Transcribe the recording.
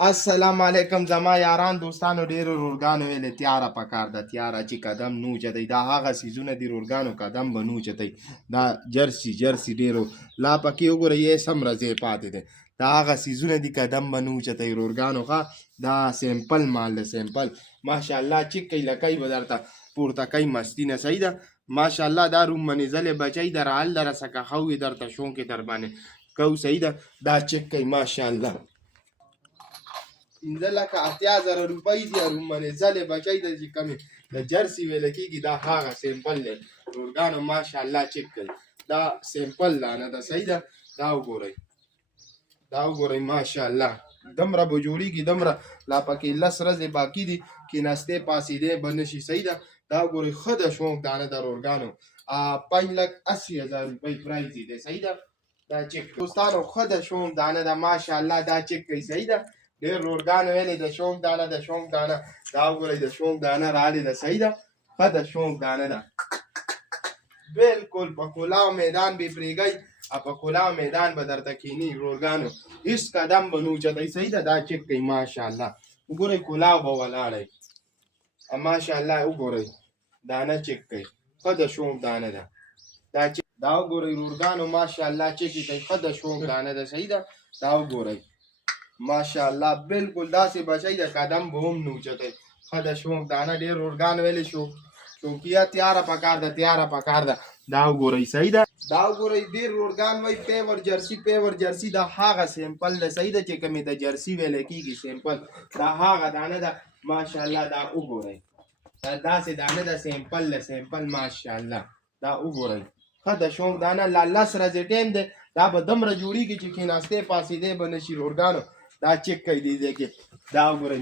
السلام علیکم زما یاران دوستانو ډیرو رورګانو ویلې تیاره پکار ده تیاره چې قدم نو چتی دا هغه سیزونه دي رورګانو قدم به نو چتی دا جرسی ډیرو لا پکې وګوره یې سم رځې پاتې دی دا هغه سیزونه دي قدم به نو چتی رورګانو ښه دا سیمپل مال دی سیمپل ماشاءالله چکۍ لکۍ به درته پورته کوي مستي نه صحیح ده ماشاءالله دا روم منزلې بچی در حل در سکه خوي درته شونکې در باندې کو صحیح ده دا چکۍ ماشاءالله 15,000 روپۍ دي روم منزلې بچی د چې کمې د جرسي ویل کېږي دا هغه سیمپل دی رورګانو ماشاءالله چک کوي دا سیمپل دانه ده صحیح ده دا وګورئ ماشاءالله دومره به جوړېږي دومره لا پکې 10 ورځې باقي دي کېناستې پاسېدې به نه شي صحیح ده دا وګورئ ښه د شونک دانه د رورګانو 5,80,000 روپۍ پرایز دی صحیح ده دا چک دوستانو ښه د شونک دانه ده ماشاءالله دا چک کوي صحیح ده ډېر رورګانو ویلې د شونک دانه دا وګورئ د شونک دانه راغلې ده صحیح ده ښه د شونک دانه ده بالکل په کلاو میدان به پرېږئ او په کلاو میدان به درته کښېني رورګانو هېڅ قدم به نه اوچتئ صحیح ده دا چک کوي ماشاءالله وګورئ کلاو به ولاړئ ماشاءالله وګورئ دانه چک کوي ښه د شونک دانه ده دا وګورئ رورګانو ماشاءالله چکې کوي ښه د شونک دانه ده صحیح ده دا وګورئ ماشاءالله بالکل داسې بچی د قدم به هم نه اوچتئ ښه د شونک دانه ډېر رورګان ویلې شوقیه تیاره پکار ده دا وګورئ صحیح ده دا وګورئ ډېر رورګان وایي پیور جرسي دا هغه سیمپل ده صحیح ده چې کومې د جرسي ویلی کېږي سیمپل دا هغه دانه ده ماشاءالله دا وګورئ دا داسې دانه ده سیمپل ماشاءالله دا وګورئ ښه د شونک دانه لا 10 ورځې ټایم دی دا به دومره جوړېږي چې کېناستې پاسېدې به نه شي رورګانو دا چک کوي دې ځای کې دا وګورئ